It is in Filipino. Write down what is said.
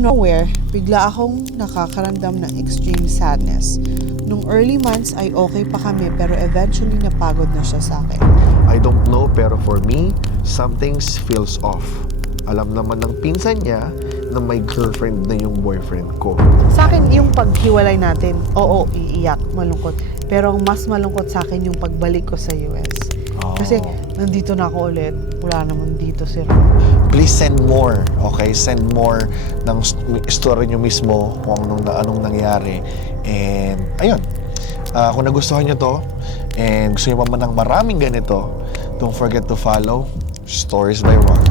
nowhere, bigla akong nakakaramdam ng extreme sadness. Nung early months ay okay pa kami pero eventually napagod na siya sa akin. I don't know, pero for me, something feels off. Alam naman ng pinsan niya na may girlfriend na yung boyfriend ko. Sa akin, yung paghiwalay natin, oo, iiyak, malungkot. Pero ang mas malungkot sa akin yung pagbalik ko sa US. Kasi nandito na ako ulit, wala naman dito si Ron. Please send more, okay? Send more ng story nyo mismo kung anong nangyari. And ayun, kung nagustuhan nyo to and gusto nyo pa man ng maraming ganito, don't forget to follow Stories by Ron.